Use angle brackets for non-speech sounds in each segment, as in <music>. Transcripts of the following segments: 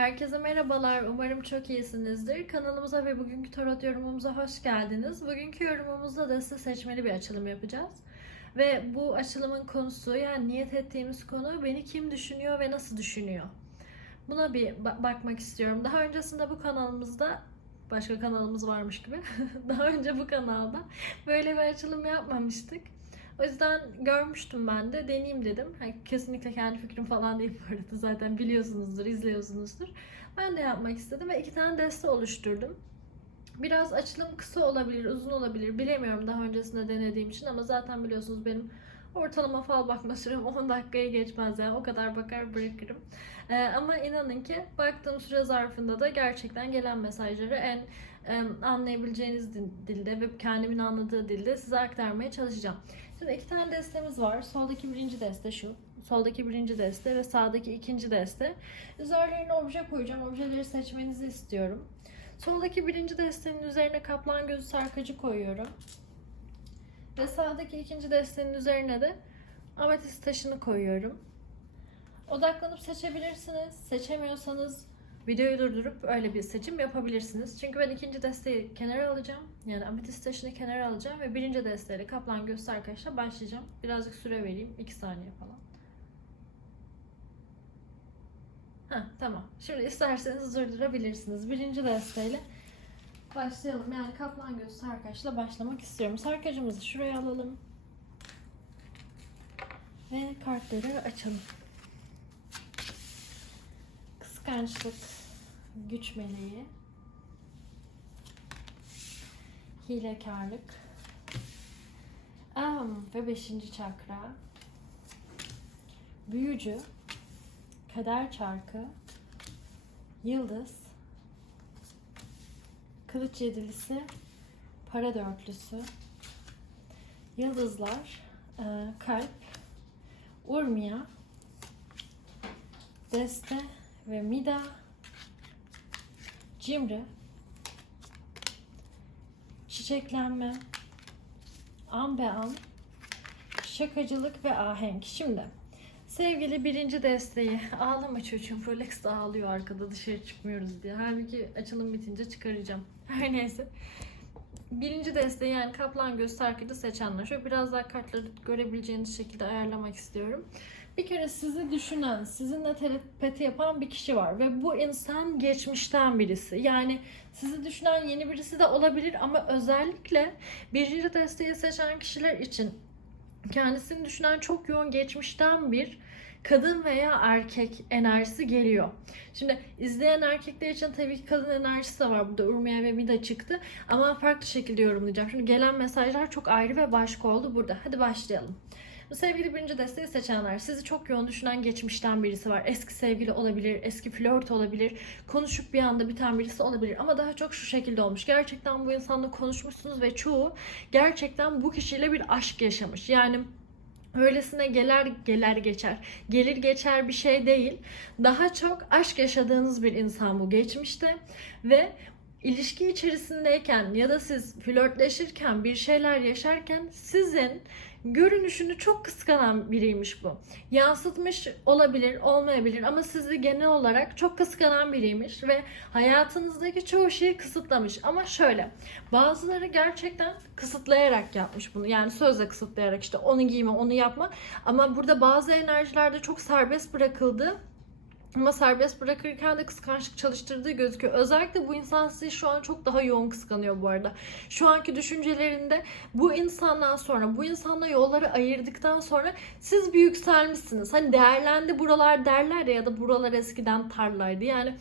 Herkese merhabalar. Umarım çok iyisinizdir. Kanalımıza ve bugünkü tarot yorumumuza hoş geldiniz. Bugünkü yorumumuzda da size seçmeli bir açılım yapacağız. Ve bu açılımın konusu yani niyet ettiğimiz konu beni kim düşünüyor ve nasıl düşünüyor? Buna bir ba- bakmak istiyorum. Daha öncesinde bu kanalımızda başka kanalımız varmış gibi. <laughs> Daha önce bu kanalda böyle bir açılım yapmamıştık. O yüzden görmüştüm ben de deneyeyim dedim. Yani kesinlikle kendi fikrim falan değil bu arada zaten biliyorsunuzdur, izliyorsunuzdur. Ben de yapmak istedim ve iki tane deste oluşturdum. Biraz açılım kısa olabilir, uzun olabilir bilemiyorum daha öncesinde denediğim için ama zaten biliyorsunuz benim ortalama fal bakma sürem <laughs> 10 dakikaya geçmez yani o kadar bakar bırakırım. Ee, ama inanın ki baktığım süre zarfında da gerçekten gelen mesajları en anlayabileceğiniz dil- dilde ve kendimin anladığı dilde size aktarmaya çalışacağım. Şimdi iki tane destemiz var. Soldaki birinci deste şu. Soldaki birinci deste ve sağdaki ikinci deste. Üzerlerine obje koyacağım. Objeleri seçmenizi istiyorum. Soldaki birinci destenin üzerine kaplan gözü sarkacı koyuyorum. Ve sağdaki ikinci destenin üzerine de ametist taşını koyuyorum. Odaklanıp seçebilirsiniz. Seçemiyorsanız videoyu durdurup öyle bir seçim yapabilirsiniz. Çünkü ben ikinci desteği kenara alacağım. Yani ametist taşını kenara alacağım ve birinci desteğiyle kaplan göz sarkaçla başlayacağım. Birazcık süre vereyim. 2 saniye falan. Heh, tamam. Şimdi isterseniz durdurabilirsiniz. Birinci desteğiyle başlayalım. Yani kaplan göz sarkaçla başlamak istiyorum. Sarkacımızı şuraya alalım. Ve kartları açalım. Kıskançlık, güç meleği, hilekarlık, am ve beşinci çakra, büyücü, kader çarkı, yıldız, kılıç yedilisi, para dörtlüsü, yıldızlar, e, kalp, urmiya, deste ve mida, cimri, çiçeklenme, an be an, şakacılık ve ahenk. Şimdi sevgili birinci desteği ağlama çocuğum Rolex de ağlıyor arkada dışarı çıkmıyoruz diye. Halbuki açılım bitince çıkaracağım. <laughs> Her neyse. Birinci desteği yani kaplan göz seçenler. Şöyle biraz daha kartları görebileceğiniz şekilde ayarlamak istiyorum. Bir kere sizi düşünen, sizinle telepati yapan bir kişi var ve bu insan geçmişten birisi. Yani sizi düşünen yeni birisi de olabilir ama özellikle birinci desteği seçen kişiler için kendisini düşünen çok yoğun geçmişten bir kadın veya erkek enerjisi geliyor. Şimdi izleyen erkekler için tabii ki kadın enerjisi de var. Burada Urmiye ve Mida çıktı. Ama farklı şekilde yorumlayacağım. Şimdi gelen mesajlar çok ayrı ve başka oldu burada. Hadi başlayalım. Bu sevgili birinci desteği seçenler sizi çok yoğun düşünen geçmişten birisi var. Eski sevgili olabilir, eski flört olabilir, konuşup bir anda biten birisi olabilir ama daha çok şu şekilde olmuş. Gerçekten bu insanla konuşmuşsunuz ve çoğu gerçekten bu kişiyle bir aşk yaşamış. Yani öylesine gelir gelir geçer. Gelir geçer bir şey değil. Daha çok aşk yaşadığınız bir insan bu geçmişte ve ilişki içerisindeyken ya da siz flörtleşirken bir şeyler yaşarken sizin görünüşünü çok kıskanan biriymiş bu. Yansıtmış olabilir, olmayabilir ama sizi genel olarak çok kıskanan biriymiş ve hayatınızdaki çoğu şeyi kısıtlamış. Ama şöyle, bazıları gerçekten kısıtlayarak yapmış bunu. Yani sözle kısıtlayarak işte onu giyme, onu yapma. Ama burada bazı enerjilerde çok serbest bırakıldı. Ama serbest bırakırken de kıskançlık çalıştırdığı gözüküyor. Özellikle bu insan sizi şu an çok daha yoğun kıskanıyor bu arada. Şu anki düşüncelerinde bu insandan sonra, bu insanla yolları ayırdıktan sonra siz bir yükselmişsiniz. Hani değerlendi buralar derler ya ya da buralar eskiden tarlaydı. Yani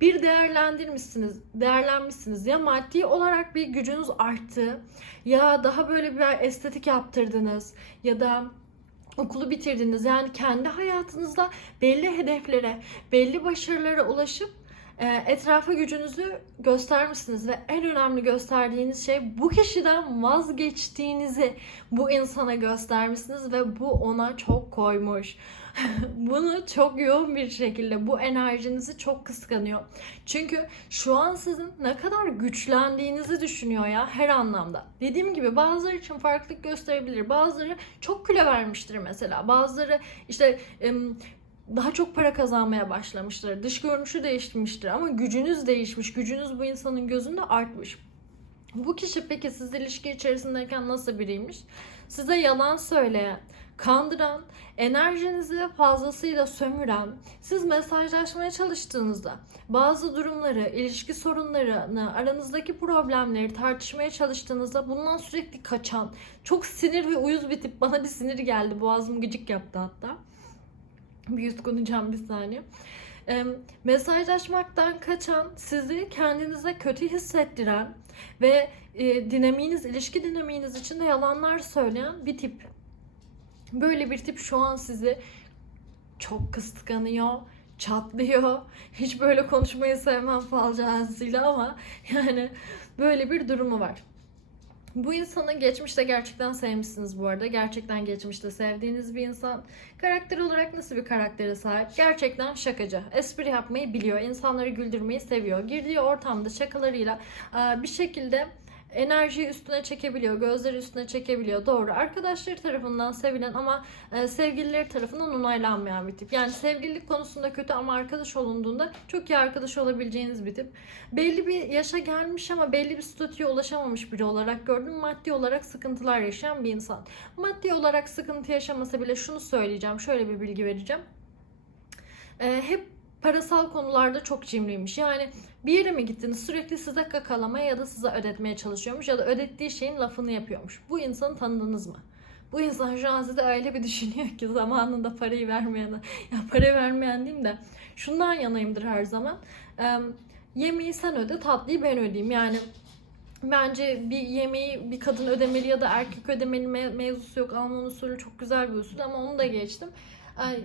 bir değerlendirmişsiniz, değerlenmişsiniz. Ya maddi olarak bir gücünüz arttı ya daha böyle bir estetik yaptırdınız ya da okulu bitirdiniz. Yani kendi hayatınızda belli hedeflere, belli başarılara ulaşıp e, etrafa gücünüzü göstermişsiniz ve en önemli gösterdiğiniz şey bu kişiden vazgeçtiğinizi bu insana göstermişsiniz ve bu ona çok koymuş. Bunu çok yoğun bir şekilde bu enerjinizi çok kıskanıyor. Çünkü şu an sizin ne kadar güçlendiğinizi düşünüyor ya her anlamda. Dediğim gibi bazıları için farklılık gösterebilir. Bazıları çok kilo vermiştir mesela. Bazıları işte daha çok para kazanmaya başlamıştır. Dış görünüşü değişmiştir ama gücünüz değişmiş. Gücünüz bu insanın gözünde artmış. Bu kişi peki siz ilişki içerisindeyken nasıl biriymiş? Size yalan söyleyen, kandıran, enerjinizi fazlasıyla sömüren, siz mesajlaşmaya çalıştığınızda bazı durumları, ilişki sorunlarını, aranızdaki problemleri tartışmaya çalıştığınızda bundan sürekli kaçan, çok sinir ve uyuz bir tip. Bana bir sinir geldi. Boğazım gıcık yaptı hatta. Bir yutkunacağım bir saniye. Ee, mesajlaşmaktan kaçan, sizi kendinize kötü hissettiren ve e, dinamiğiniz, ilişki dinamiğiniz içinde yalanlar söyleyen bir tip. Böyle bir tip şu an sizi çok kıskanıyor, çatlıyor. <laughs> Hiç böyle konuşmayı sevmem falcı ağzıyla ama <laughs> yani böyle bir durumu var. Bu insanı geçmişte gerçekten sevmişsiniz bu arada. Gerçekten geçmişte sevdiğiniz bir insan. Karakter olarak nasıl bir karaktere sahip? Gerçekten şakacı. Espri yapmayı biliyor. insanları güldürmeyi seviyor. Girdiği ortamda şakalarıyla bir şekilde enerjiyi üstüne çekebiliyor, gözleri üstüne çekebiliyor. Doğru. Arkadaşları tarafından sevilen ama e, sevgilileri tarafından onaylanmayan bir tip. Yani sevgililik konusunda kötü ama arkadaş olunduğunda çok iyi arkadaş olabileceğiniz bir tip. Belli bir yaşa gelmiş ama belli bir statüye ulaşamamış biri olarak gördüm. Maddi olarak sıkıntılar yaşayan bir insan. Maddi olarak sıkıntı yaşamasa bile şunu söyleyeceğim. Şöyle bir bilgi vereceğim. E, hep parasal konularda çok cimriymiş. Yani bir yere mi gittiniz sürekli size kakalamaya ya da size ödetmeye çalışıyormuş ya da ödettiği şeyin lafını yapıyormuş. Bu insanı tanıdınız mı? Bu insan şu an size öyle bir düşünüyor ki zamanında parayı vermeyen, ya para vermeyen diyeyim de şundan yanayımdır her zaman. Ee, yemeği sen öde, tatlıyı ben ödeyeyim. Yani bence bir yemeği bir kadın ödemeli ya da erkek ödemeli me- mevzusu yok. Alman usulü çok güzel bir usul ama onu da geçtim.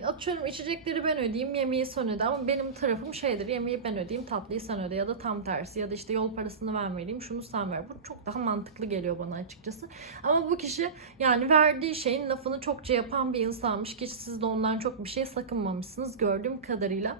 Atıyorum içecekleri ben ödeyeyim, yemeği sen öde ama benim tarafım şeydir, yemeği ben ödeyeyim, tatlıyı sen öde ya da tam tersi ya da işte yol parasını ben vereyim, şunu sen ver. Bu çok daha mantıklı geliyor bana açıkçası. Ama bu kişi yani verdiği şeyin lafını çokça yapan bir insanmış ki siz de ondan çok bir şey sakınmamışsınız gördüğüm kadarıyla.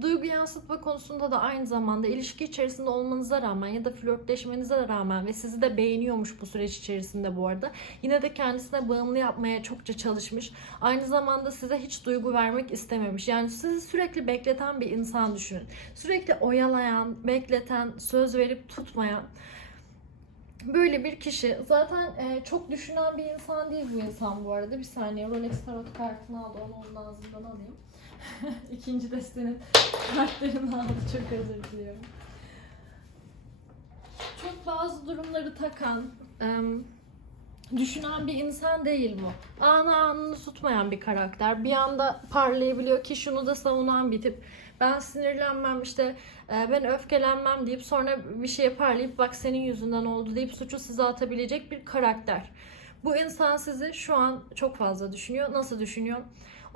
Duygu yansıtma konusunda da aynı zamanda ilişki içerisinde olmanıza rağmen ya da flörtleşmenize rağmen ve sizi de beğeniyormuş bu süreç içerisinde bu arada. Yine de kendisine bağımlı yapmaya çokça çalışmış. Aynı zamanda size hiç duygu vermek istememiş. Yani sizi sürekli bekleten bir insan düşünün. Sürekli oyalayan, bekleten, söz verip tutmayan böyle bir kişi. Zaten e, çok düşünen bir insan değil bu insan bu arada. Bir saniye Rolex Tarot kartını aldı. Onu onun ağzından alayım. <laughs> İkinci destenin kartlarını aldı. Çok özür diliyorum. Çok bazı durumları takan, em, düşünen bir insan değil bu. Anı anını tutmayan bir karakter. Bir anda parlayabiliyor ki şunu da savunan bir tip. Ben sinirlenmem işte e, ben öfkelenmem deyip sonra bir şeye parlayıp bak senin yüzünden oldu deyip suçu size atabilecek bir karakter. Bu insan sizi şu an çok fazla düşünüyor. Nasıl düşünüyor?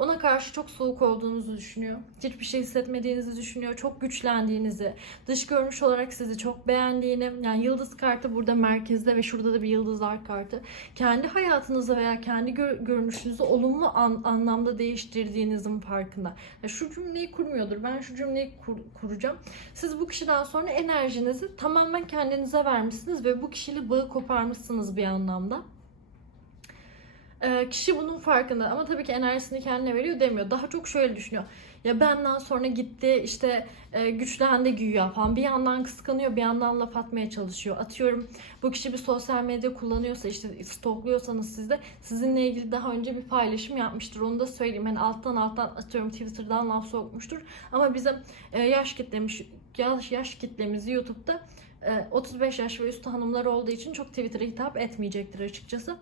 Ona karşı çok soğuk olduğunuzu düşünüyor. Hiçbir şey hissetmediğinizi düşünüyor. Çok güçlendiğinizi, dış görünüş olarak sizi çok beğendiğini. Yani yıldız kartı burada merkezde ve şurada da bir yıldızlar kartı. Kendi hayatınızı veya kendi gör- görünüşünüzü olumlu an- anlamda değiştirdiğinizin farkında. Ya şu cümleyi kurmuyordur. Ben şu cümleyi kur- kuracağım. Siz bu kişiden sonra enerjinizi tamamen kendinize vermişsiniz ve bu kişiyle bağı koparmışsınız bir anlamda. Ee, kişi bunun farkında ama tabii ki enerjisini kendine veriyor demiyor. Daha çok şöyle düşünüyor. Ya benden sonra gitti işte e, güçlendi güya falan. Bir yandan kıskanıyor bir yandan laf atmaya çalışıyor. Atıyorum bu kişi bir sosyal medya kullanıyorsa işte stalkluyorsanız siz de sizinle ilgili daha önce bir paylaşım yapmıştır. Onu da söyleyeyim. Hani alttan alttan atıyorum Twitter'dan laf sokmuştur. Ama bizim e, yaş kitlemiz yaş, yaş kitlemizi YouTube'da e, 35 yaş ve üstü hanımlar olduğu için çok Twitter'a hitap etmeyecektir açıkçası.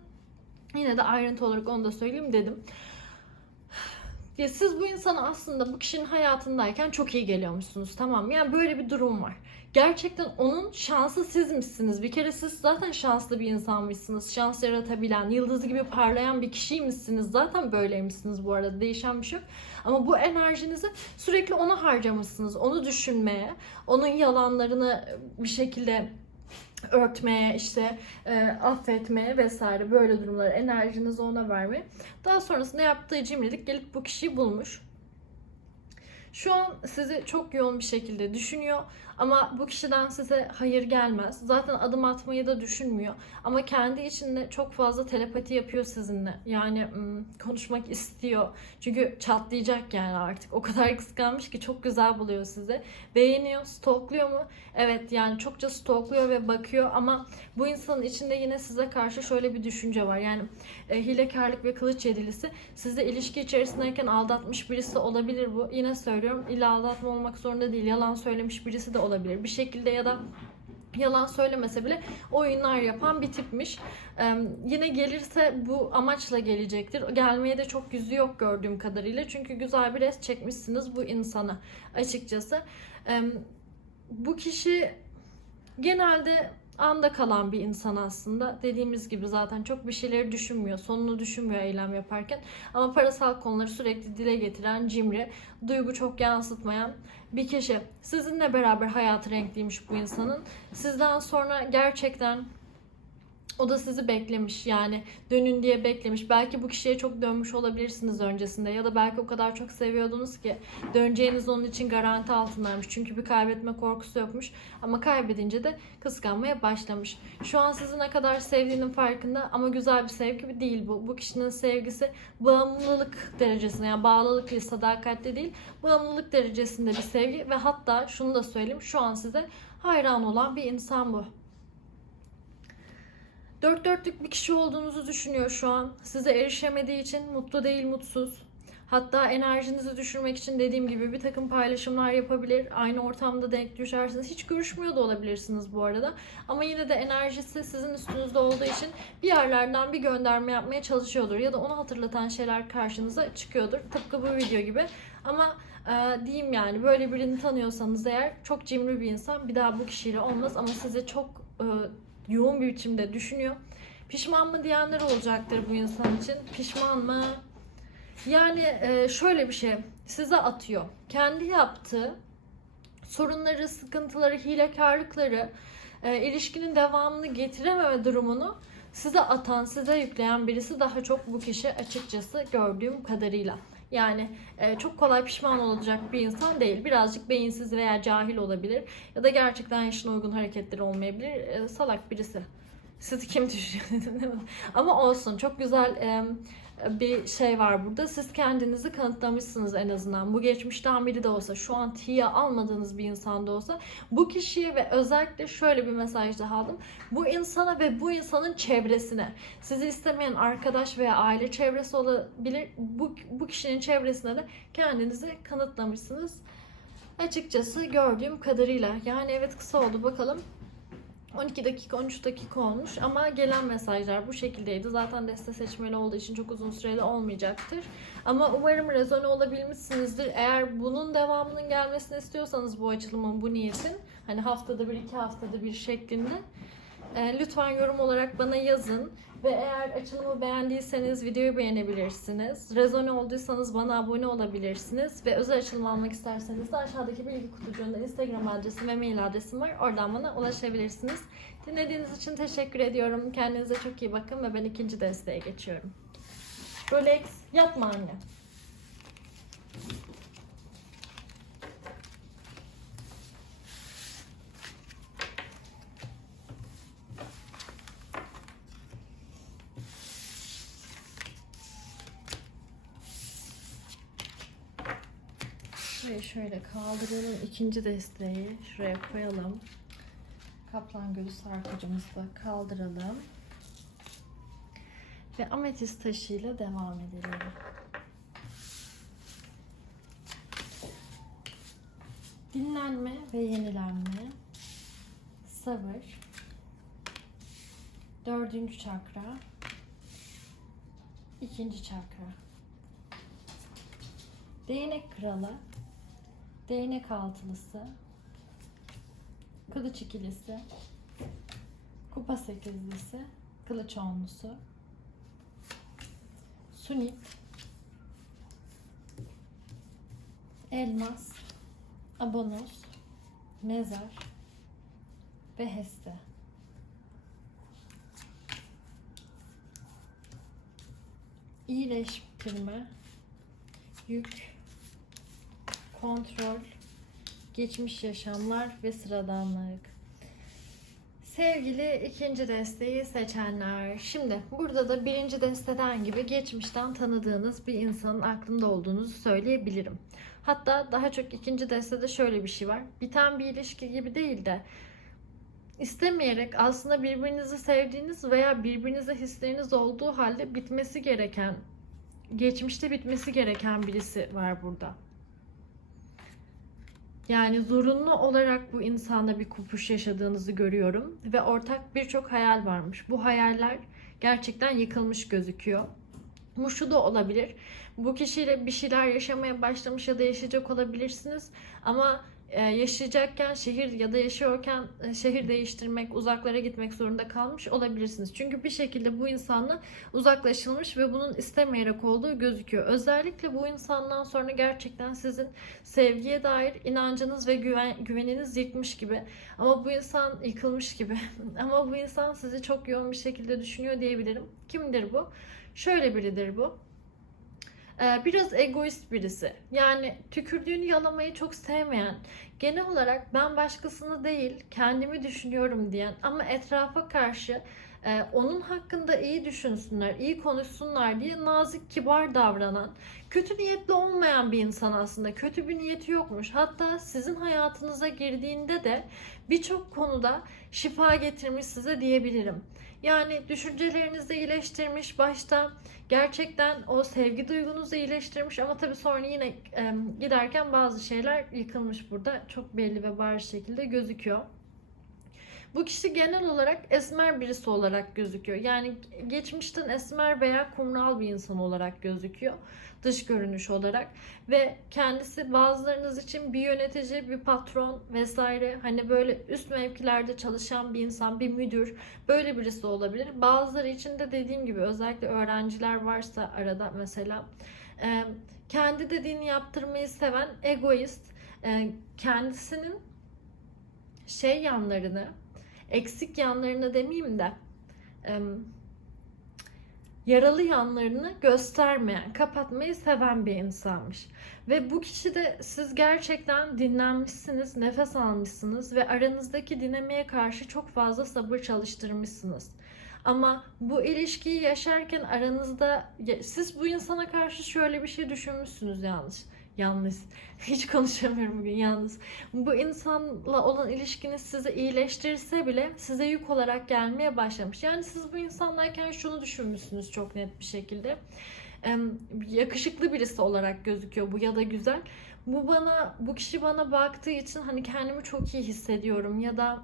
Yine de ayrıntı olarak onu da söyleyeyim dedim. Ya siz bu insana aslında bu kişinin hayatındayken çok iyi geliyormuşsunuz tamam mı? Yani böyle bir durum var. Gerçekten onun şansı sizmişsiniz. Bir kere siz zaten şanslı bir insanmışsınız. Şans yaratabilen, yıldızı gibi parlayan bir kişiymişsiniz. Zaten böyleymişsiniz bu arada. Değişen bir şey yok. Ama bu enerjinizi sürekli ona harcamışsınız. Onu düşünmeye, onun yalanlarını bir şekilde örtmeye, işte e, affetmeye vesaire böyle durumları enerjinizi ona vermeye. Daha sonrasında yaptığı cimrilik gelip bu kişiyi bulmuş. Şu an sizi çok yoğun bir şekilde düşünüyor ama bu kişiden size hayır gelmez. Zaten adım atmayı da düşünmüyor. Ama kendi içinde çok fazla telepati yapıyor sizinle. Yani konuşmak istiyor. Çünkü çatlayacak yani artık. O kadar kıskanmış ki çok güzel buluyor sizi. Beğeniyor, stalkluyor mu? Evet yani çokça stalkluyor ve bakıyor ama bu insanın içinde yine size karşı şöyle bir düşünce var. Yani e, hilekarlık ve kılıç yedilisi sizde ilişki içerisindeyken aldatmış birisi olabilir bu. Yine söylüyorum illa aldatma olmak zorunda değil. Yalan söylemiş birisi de olabilir. Bir şekilde ya da yalan söylemese bile oyunlar yapan bir tipmiş. Ee, yine gelirse bu amaçla gelecektir. Gelmeye de çok yüzü yok gördüğüm kadarıyla. Çünkü güzel bir res çekmişsiniz bu insana açıkçası. Ee, bu kişi genelde anda kalan bir insan aslında. Dediğimiz gibi zaten çok bir şeyleri düşünmüyor. Sonunu düşünmüyor eylem yaparken. Ama parasal konuları sürekli dile getiren, cimri, duygu çok yansıtmayan bir kişi. Sizinle beraber hayatı renkliymiş bu insanın. Sizden sonra gerçekten o da sizi beklemiş yani dönün diye beklemiş. Belki bu kişiye çok dönmüş olabilirsiniz öncesinde ya da belki o kadar çok seviyordunuz ki döneceğiniz onun için garanti altındaymış. Çünkü bir kaybetme korkusu yokmuş ama kaybedince de kıskanmaya başlamış. Şu an sizi ne kadar sevdiğinin farkında ama güzel bir sevgi değil bu. Bu kişinin sevgisi bağımlılık derecesinde yani bağlılık değil sadakatte değil bağımlılık derecesinde bir sevgi ve hatta şunu da söyleyeyim şu an size hayran olan bir insan bu. Dört dörtlük bir kişi olduğunuzu düşünüyor şu an. Size erişemediği için mutlu değil, mutsuz. Hatta enerjinizi düşürmek için dediğim gibi bir takım paylaşımlar yapabilir. Aynı ortamda denk düşersiniz. Hiç görüşmüyor da olabilirsiniz bu arada. Ama yine de enerjisi sizin üstünüzde olduğu için bir yerlerden bir gönderme yapmaya çalışıyordur. Ya da onu hatırlatan şeyler karşınıza çıkıyordur. Tıpkı bu video gibi. Ama e, diyeyim yani böyle birini tanıyorsanız eğer çok cimri bir insan bir daha bu kişiyle olmaz. Ama size çok e, yoğun bir biçimde düşünüyor. Pişman mı diyenler olacaktır bu insan için. Pişman mı? Yani e, şöyle bir şey. Size atıyor. Kendi yaptığı sorunları, sıkıntıları, hilekarlıkları, e, ilişkinin devamını getirememe durumunu size atan, size yükleyen birisi daha çok bu kişi açıkçası gördüğüm kadarıyla. Yani e, çok kolay pişman olacak bir insan değil. Birazcık beyinsiz veya cahil olabilir. Ya da gerçekten yaşına uygun hareketleri olmayabilir. E, salak birisi. Siz kim düşünüyorsunuz? <laughs> Ama olsun. Çok güzel e, bir şey var burada. Siz kendinizi kanıtlamışsınız en azından. Bu geçmişten biri de olsa, şu an tiye almadığınız bir insan da olsa bu kişiye ve özellikle şöyle bir mesaj daha aldım. Bu insana ve bu insanın çevresine, sizi istemeyen arkadaş veya aile çevresi olabilir. Bu, bu kişinin çevresine de kendinizi kanıtlamışsınız. Açıkçası gördüğüm kadarıyla. Yani evet kısa oldu bakalım. 12 dakika 13 dakika olmuş ama gelen mesajlar bu şekildeydi. Zaten deste seçmeli olduğu için çok uzun süreli olmayacaktır. Ama umarım rezone olabilmişsinizdir. Eğer bunun devamının gelmesini istiyorsanız bu açılımın, bu niyetin hani haftada bir, iki haftada bir şeklinde e, lütfen yorum olarak bana yazın. Ve eğer açılımı beğendiyseniz videoyu beğenebilirsiniz. Rezone olduysanız bana abone olabilirsiniz. Ve özel açılım almak isterseniz de aşağıdaki bilgi kutucuğunda Instagram adresim ve mail adresim var. Oradan bana ulaşabilirsiniz. Dinlediğiniz için teşekkür ediyorum. Kendinize çok iyi bakın ve ben ikinci desteğe geçiyorum. Rolex yapma anne. Şöyle kaldıralım. İkinci desteği şuraya koyalım. Kaplan gölü sarkacımızı da kaldıralım. Ve ametist taşıyla devam edelim. Dinlenme ve yenilenme. Sabır. Dördüncü çakra. İkinci çakra. Değnek kralı. Değnek altılısı. Kılıç ikilisi. Kupa sekizlisi. Kılıç onlusu. Sunit. Elmas. Abonos. Mezar. Ve heste. İyileştirme. Yük. Kontrol, geçmiş yaşamlar ve sıradanlık. Sevgili ikinci desteği seçenler. Şimdi burada da birinci desteden gibi geçmişten tanıdığınız bir insanın aklında olduğunuzu söyleyebilirim. Hatta daha çok ikinci destede şöyle bir şey var. Biten bir ilişki gibi değil de istemeyerek aslında birbirinizi sevdiğiniz veya birbirinize hisleriniz olduğu halde bitmesi gereken, geçmişte bitmesi gereken birisi var burada. Yani zorunlu olarak bu insanla bir kopuş yaşadığınızı görüyorum ve ortak birçok hayal varmış. Bu hayaller gerçekten yıkılmış gözüküyor. Bu şu da olabilir. Bu kişiyle bir şeyler yaşamaya başlamış ya da yaşayacak olabilirsiniz. Ama yaşayacakken şehir ya da yaşıyorken e, şehir değiştirmek, uzaklara gitmek zorunda kalmış olabilirsiniz. Çünkü bir şekilde bu insanla uzaklaşılmış ve bunun istemeyerek olduğu gözüküyor. Özellikle bu insandan sonra gerçekten sizin sevgiye dair inancınız ve güven, güveniniz yıkmış gibi. Ama bu insan yıkılmış gibi. <laughs> Ama bu insan sizi çok yoğun bir şekilde düşünüyor diyebilirim. Kimdir bu? Şöyle biridir bu. Ee, biraz egoist birisi. Yani tükürdüğünü yalamayı çok sevmeyen, genel olarak ben başkasını değil kendimi düşünüyorum diyen ama etrafa karşı e, onun hakkında iyi düşünsünler, iyi konuşsunlar diye nazik, kibar davranan, kötü niyetli olmayan bir insan aslında. Kötü bir niyeti yokmuş. Hatta sizin hayatınıza girdiğinde de birçok konuda şifa getirmiş size diyebilirim. Yani düşüncelerinizi iyileştirmiş başta gerçekten o sevgi duygunuzu iyileştirmiş ama tabii sonra yine e, giderken bazı şeyler yıkılmış burada. Çok belli ve bariz şekilde gözüküyor. Bu kişi genel olarak esmer birisi olarak gözüküyor. Yani geçmişten esmer veya kumral bir insan olarak gözüküyor. Dış görünüş olarak. Ve kendisi bazılarınız için bir yönetici, bir patron vesaire hani böyle üst mevkilerde çalışan bir insan, bir müdür böyle birisi olabilir. Bazıları için de dediğim gibi özellikle öğrenciler varsa arada mesela kendi dediğini yaptırmayı seven egoist, kendisinin şey yanlarını eksik yanlarını demeyeyim de yaralı yanlarını göstermeyen, kapatmayı seven bir insanmış. Ve bu kişi de siz gerçekten dinlenmişsiniz, nefes almışsınız ve aranızdaki dinamiğe karşı çok fazla sabır çalıştırmışsınız. Ama bu ilişkiyi yaşarken aranızda siz bu insana karşı şöyle bir şey düşünmüşsünüz yanlış Yalnız <laughs> hiç konuşamıyorum bugün yalnız. Bu insanla olan ilişkiniz sizi iyileştirirse bile size yük olarak gelmeye başlamış. Yani siz bu insanlarken şunu düşünmüşsünüz çok net bir şekilde. Yakışıklı birisi olarak gözüküyor bu ya da güzel. Bu bana bu kişi bana baktığı için hani kendimi çok iyi hissediyorum ya da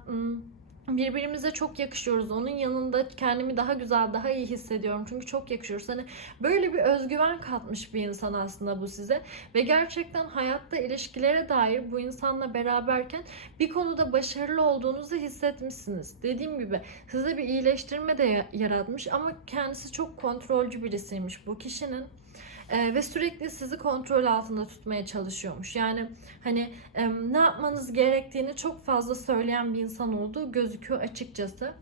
birbirimize çok yakışıyoruz. Onun yanında kendimi daha güzel, daha iyi hissediyorum. Çünkü çok yakışıyoruz. Hani böyle bir özgüven katmış bir insan aslında bu size. Ve gerçekten hayatta ilişkilere dair bu insanla beraberken bir konuda başarılı olduğunuzu hissetmişsiniz. Dediğim gibi size bir iyileştirme de yaratmış ama kendisi çok kontrolcü birisiymiş bu kişinin. E, ve sürekli sizi kontrol altında tutmaya çalışıyormuş. Yani hani e, ne yapmanız gerektiğini çok fazla söyleyen bir insan olduğu gözüküyor açıkçası.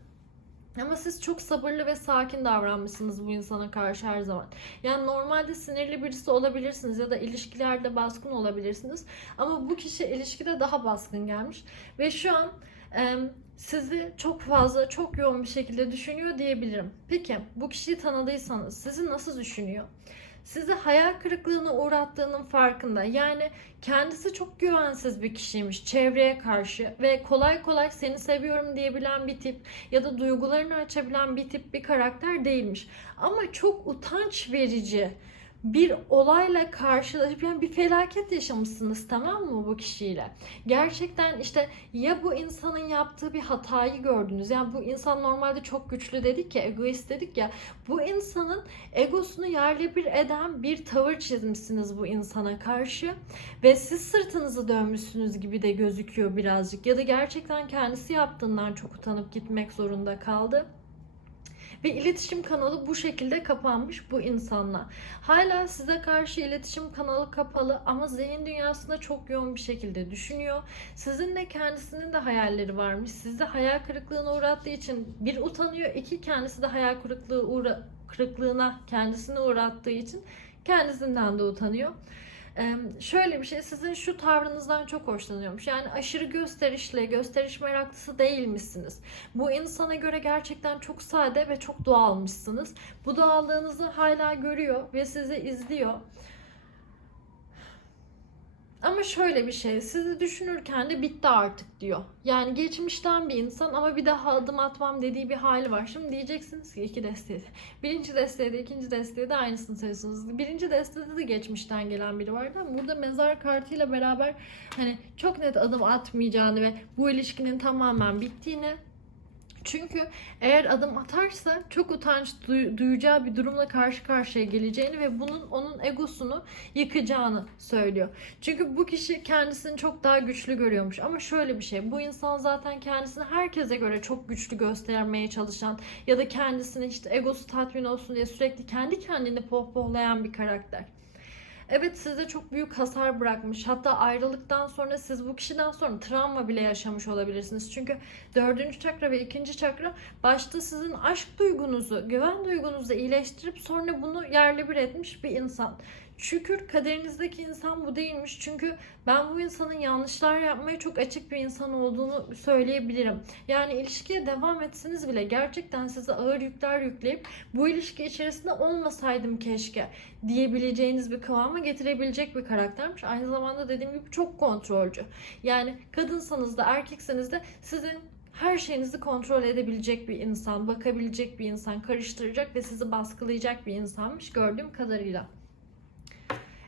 Ama siz çok sabırlı ve sakin davranmışsınız bu insana karşı her zaman. Yani normalde sinirli birisi olabilirsiniz ya da ilişkilerde baskın olabilirsiniz. Ama bu kişi ilişkide daha baskın gelmiş. Ve şu an e, sizi çok fazla, çok yoğun bir şekilde düşünüyor diyebilirim. Peki bu kişiyi tanıdıysanız sizi nasıl düşünüyor? Sizi hayal kırıklığına uğrattığının farkında. Yani kendisi çok güvensiz bir kişiymiş çevreye karşı ve kolay kolay seni seviyorum diyebilen bir tip ya da duygularını açabilen bir tip bir karakter değilmiş. Ama çok utanç verici bir olayla karşılaşıp yani bir felaket yaşamışsınız tamam mı bu kişiyle? Gerçekten işte ya bu insanın yaptığı bir hatayı gördünüz. Yani bu insan normalde çok güçlü dedik ya, egoist dedik ya. Bu insanın egosunu yerle bir eden bir tavır çizmişsiniz bu insana karşı ve siz sırtınızı dönmüşsünüz gibi de gözüküyor birazcık. Ya da gerçekten kendisi yaptığından çok utanıp gitmek zorunda kaldı. Ve iletişim kanalı bu şekilde kapanmış bu insanla. Hala size karşı iletişim kanalı kapalı ama zihin dünyasında çok yoğun bir şekilde düşünüyor. Sizin de kendisinin de hayalleri varmış. Sizi hayal kırıklığına uğrattığı için bir utanıyor, iki kendisi de hayal kırıklığı uğra kırıklığına kendisini uğrattığı için kendisinden de utanıyor. Şöyle bir şey sizin şu tavrınızdan çok hoşlanıyormuş. Yani aşırı gösterişli, gösteriş meraklısı değilmişsiniz. Bu insana göre gerçekten çok sade ve çok doğalmışsınız. Bu doğallığınızı hala görüyor ve sizi izliyor. Ama şöyle bir şey, sizi düşünürken de bitti artık diyor. Yani geçmişten bir insan ama bir daha adım atmam dediği bir hali var. Şimdi diyeceksiniz ki iki desteği. Birinci desteği de ikinci desteği de aynısını söylüyorsunuz. Birinci desteğde de geçmişten gelen biri vardı ama burada mezar kartıyla beraber hani çok net adım atmayacağını ve bu ilişkinin tamamen bittiğini çünkü eğer adım atarsa çok utanç duy- duyacağı bir durumla karşı karşıya geleceğini ve bunun onun egosunu yıkacağını söylüyor. Çünkü bu kişi kendisini çok daha güçlü görüyormuş. Ama şöyle bir şey, bu insan zaten kendisini herkese göre çok güçlü göstermeye çalışan ya da kendisini işte egosu tatmin olsun diye sürekli kendi kendini pohpohlayan bir karakter. Evet size çok büyük hasar bırakmış. Hatta ayrılıktan sonra siz bu kişiden sonra travma bile yaşamış olabilirsiniz. Çünkü dördüncü çakra ve ikinci çakra başta sizin aşk duygunuzu, güven duygunuzu iyileştirip sonra bunu yerle bir etmiş bir insan. Şükür kaderinizdeki insan bu değilmiş. Çünkü ben bu insanın yanlışlar yapmaya çok açık bir insan olduğunu söyleyebilirim. Yani ilişkiye devam etseniz bile gerçekten size ağır yükler yükleyip bu ilişki içerisinde olmasaydım keşke diyebileceğiniz bir kıvama getirebilecek bir karaktermiş. Aynı zamanda dediğim gibi çok kontrolcü. Yani kadınsanız da erkekseniz de sizin her şeyinizi kontrol edebilecek bir insan, bakabilecek bir insan, karıştıracak ve sizi baskılayacak bir insanmış gördüğüm kadarıyla.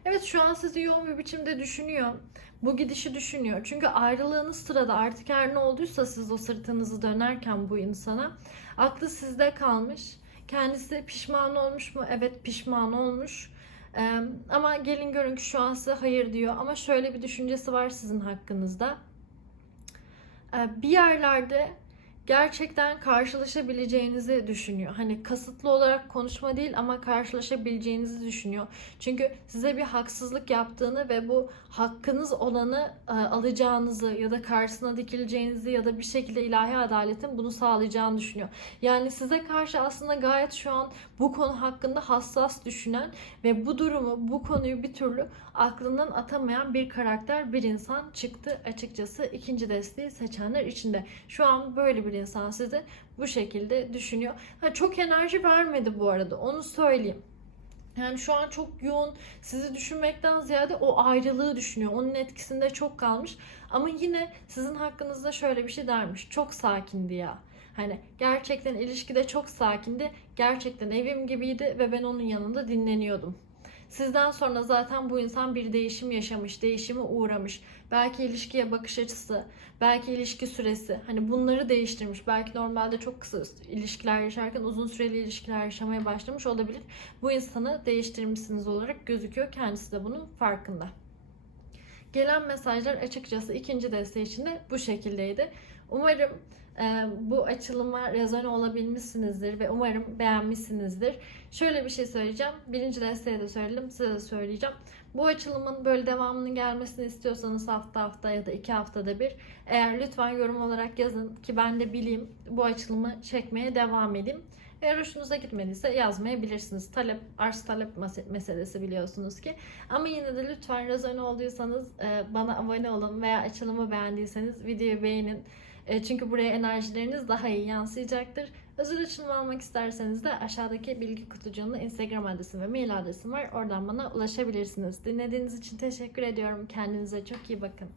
Evet şu an sizi yoğun bir biçimde düşünüyor. Bu gidişi düşünüyor. Çünkü ayrılığınız sırada artık her ne olduysa siz o sırtınızı dönerken bu insana aklı sizde kalmış. Kendisi pişman olmuş mu? Evet pişman olmuş. Ee, ama gelin görün ki şu an size hayır diyor. Ama şöyle bir düşüncesi var sizin hakkınızda. Ee, bir yerlerde gerçekten karşılaşabileceğinizi düşünüyor. Hani kasıtlı olarak konuşma değil ama karşılaşabileceğinizi düşünüyor. Çünkü size bir haksızlık yaptığını ve bu hakkınız olanı e, alacağınızı ya da karşısına dikileceğinizi ya da bir şekilde ilahi adaletin bunu sağlayacağını düşünüyor. Yani size karşı aslında gayet şu an bu konu hakkında hassas düşünen ve bu durumu, bu konuyu bir türlü aklından atamayan bir karakter, bir insan çıktı açıkçası ikinci desteği seçenler içinde. Şu an böyle bir insan sizi bu şekilde düşünüyor. Ha, çok enerji vermedi bu arada onu söyleyeyim. Yani şu an çok yoğun sizi düşünmekten ziyade o ayrılığı düşünüyor. Onun etkisinde çok kalmış. Ama yine sizin hakkınızda şöyle bir şey dermiş. Çok sakindi ya. Hani gerçekten ilişkide çok sakindi. Gerçekten evim gibiydi ve ben onun yanında dinleniyordum. Sizden sonra zaten bu insan bir değişim yaşamış, değişime uğramış. Belki ilişkiye bakış açısı, belki ilişki süresi. Hani bunları değiştirmiş. Belki normalde çok kısa ilişkiler yaşarken uzun süreli ilişkiler yaşamaya başlamış olabilir. Bu insanı değiştirmişsiniz olarak gözüküyor. Kendisi de bunun farkında. Gelen mesajlar açıkçası ikinci desteği için de bu şekildeydi. Umarım e, bu açılıma rezone olabilmişsinizdir ve umarım beğenmişsinizdir. Şöyle bir şey söyleyeceğim. Birinci desteğe de söyledim, size de söyleyeceğim. Bu açılımın böyle devamının gelmesini istiyorsanız hafta hafta ya da iki haftada bir eğer lütfen yorum olarak yazın ki ben de bileyim bu açılımı çekmeye devam edeyim. Eğer hoşunuza gitmediyse yazmayabilirsiniz. Talep, arz talep mes- meselesi biliyorsunuz ki. Ama yine de lütfen rezone olduysanız e, bana abone olun veya açılımı beğendiyseniz videoyu beğenin. E, Çünkü buraya enerjileriniz daha iyi yansıyacaktır. Özel açılım almak isterseniz de aşağıdaki bilgi kutucuğunda Instagram adresim ve mail adresim var. Oradan bana ulaşabilirsiniz. Dinlediğiniz için teşekkür ediyorum. Kendinize çok iyi bakın.